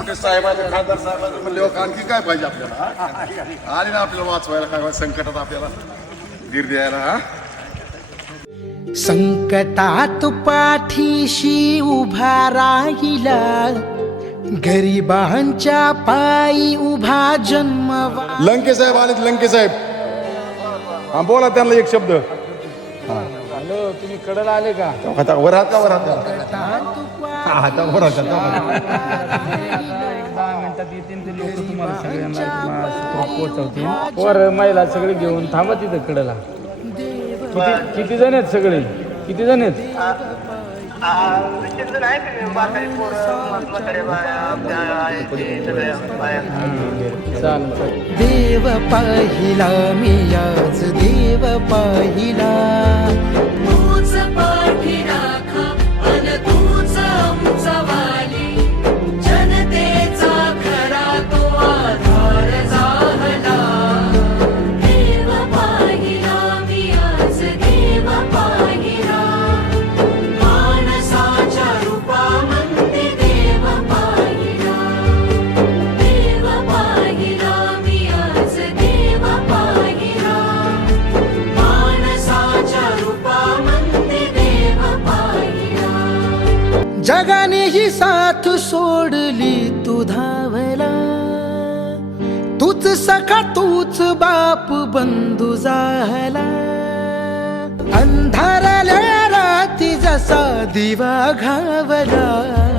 मोठे साहेब आहेत खासदार साहेब आहेत म्हणले आणखी काय पाहिजे आपल्याला हा? आले ना आपल्याला वाचवायला काय संकटात आपल्याला धीर द्यायला हा? संकटात पाठीशी उभा राहिला गरिबांच्या पायी उभा जन्मवा लंके साहेब आलेत लंके साहेब. हा बोला त्यांना एक शब्द. हॅलो तुम्ही कडला आले का? आता वर हात का वर हात का? हा, हाता वर हात येतील ते लोक तुम्हाला सगळ्यांना तुम्हाला पोहोचवतील. पोर महिला सगळे घेऊन थांबा तिथं कडला. किती किती जण आहेत सगळे? किती जण आहेत? चालेल चालेल देव पाहिला मी आज देव पाहिला. जगाने ही साथ सोडली तू धावला. तूच सखा तूच बाप बंधू झाला अंधाराल्या राती जसा दिवा घावला.